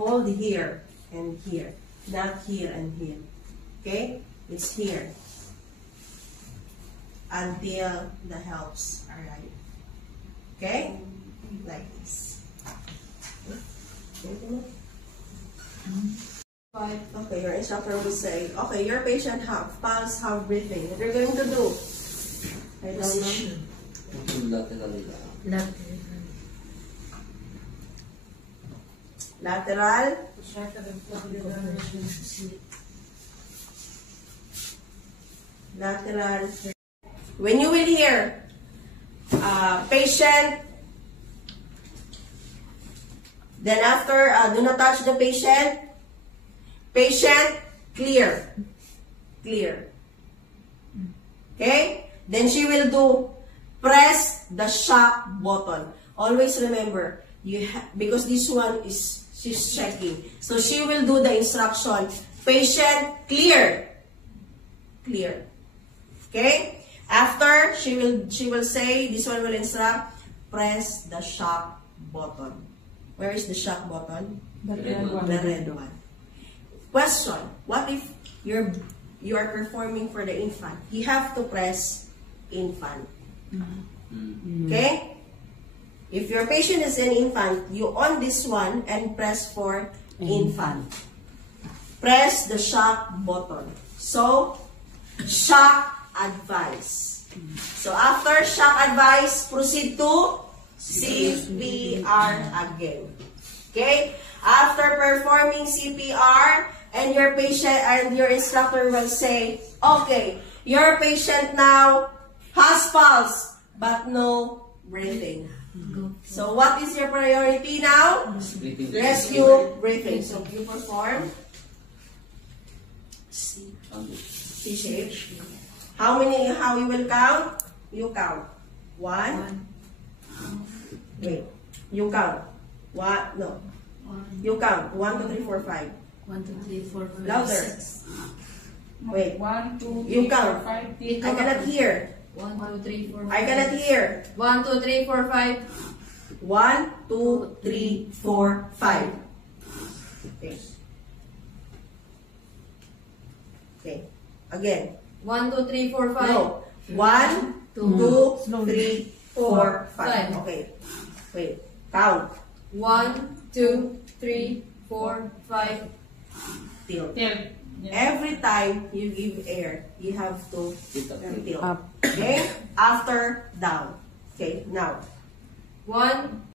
hold here and here, not here and here. Okay? It's here until the helps arrive. Okay? Like this. Okay, your instructor will say, okay, your patient have pulse, have breathing. What you're going to do? I don't know. Lateral. Lateral. When you will hear patient, then after, do not touch the patient. Patient, clear. Clear. Okay? Then she will do, press the shock button. Always remember, because this one is, she's checking. So she will do the instruction, patient, clear. Clear. Okay? After, she will say, this one will instruct, press the shock button. Where is the shock button? The red one. Question, what if you are performing for the infant? You have to press infant. Okay? If your patient is an infant, you on this one and press for infant. Press the shock button. So, shock advice. So, after shock advice, proceed to CPR again. Okay? After performing CPR, and your patient and your instructor will say, okay, your patient now has pulse, but no breathing. So what is your priority now? Rescue breathing. So you perform C shape. How you will count? You count. 1. Wait. You count. What? No. You count. 1, 2, 3, 4, 5. 1, 2, 3, 4, 5, Louder. 6. Wait. 1, 2, 3, You count. 4, 5. I cannot hear. 1, 2, 3, 4, 5. I cannot hear. 1, 2, 3, 4, 5. 1, 2, 3, 4, 5. Okay. Okay. Again. 1, 2, 3, 4, 5. No. 1, 2, 3, 4, 5. Okay. Wait. Count. 1, 2, 3, 4, 5. Tilt. Yeah. Every time you give air, you have to tilt. Up. Okay? After, down. Okay, now. 1,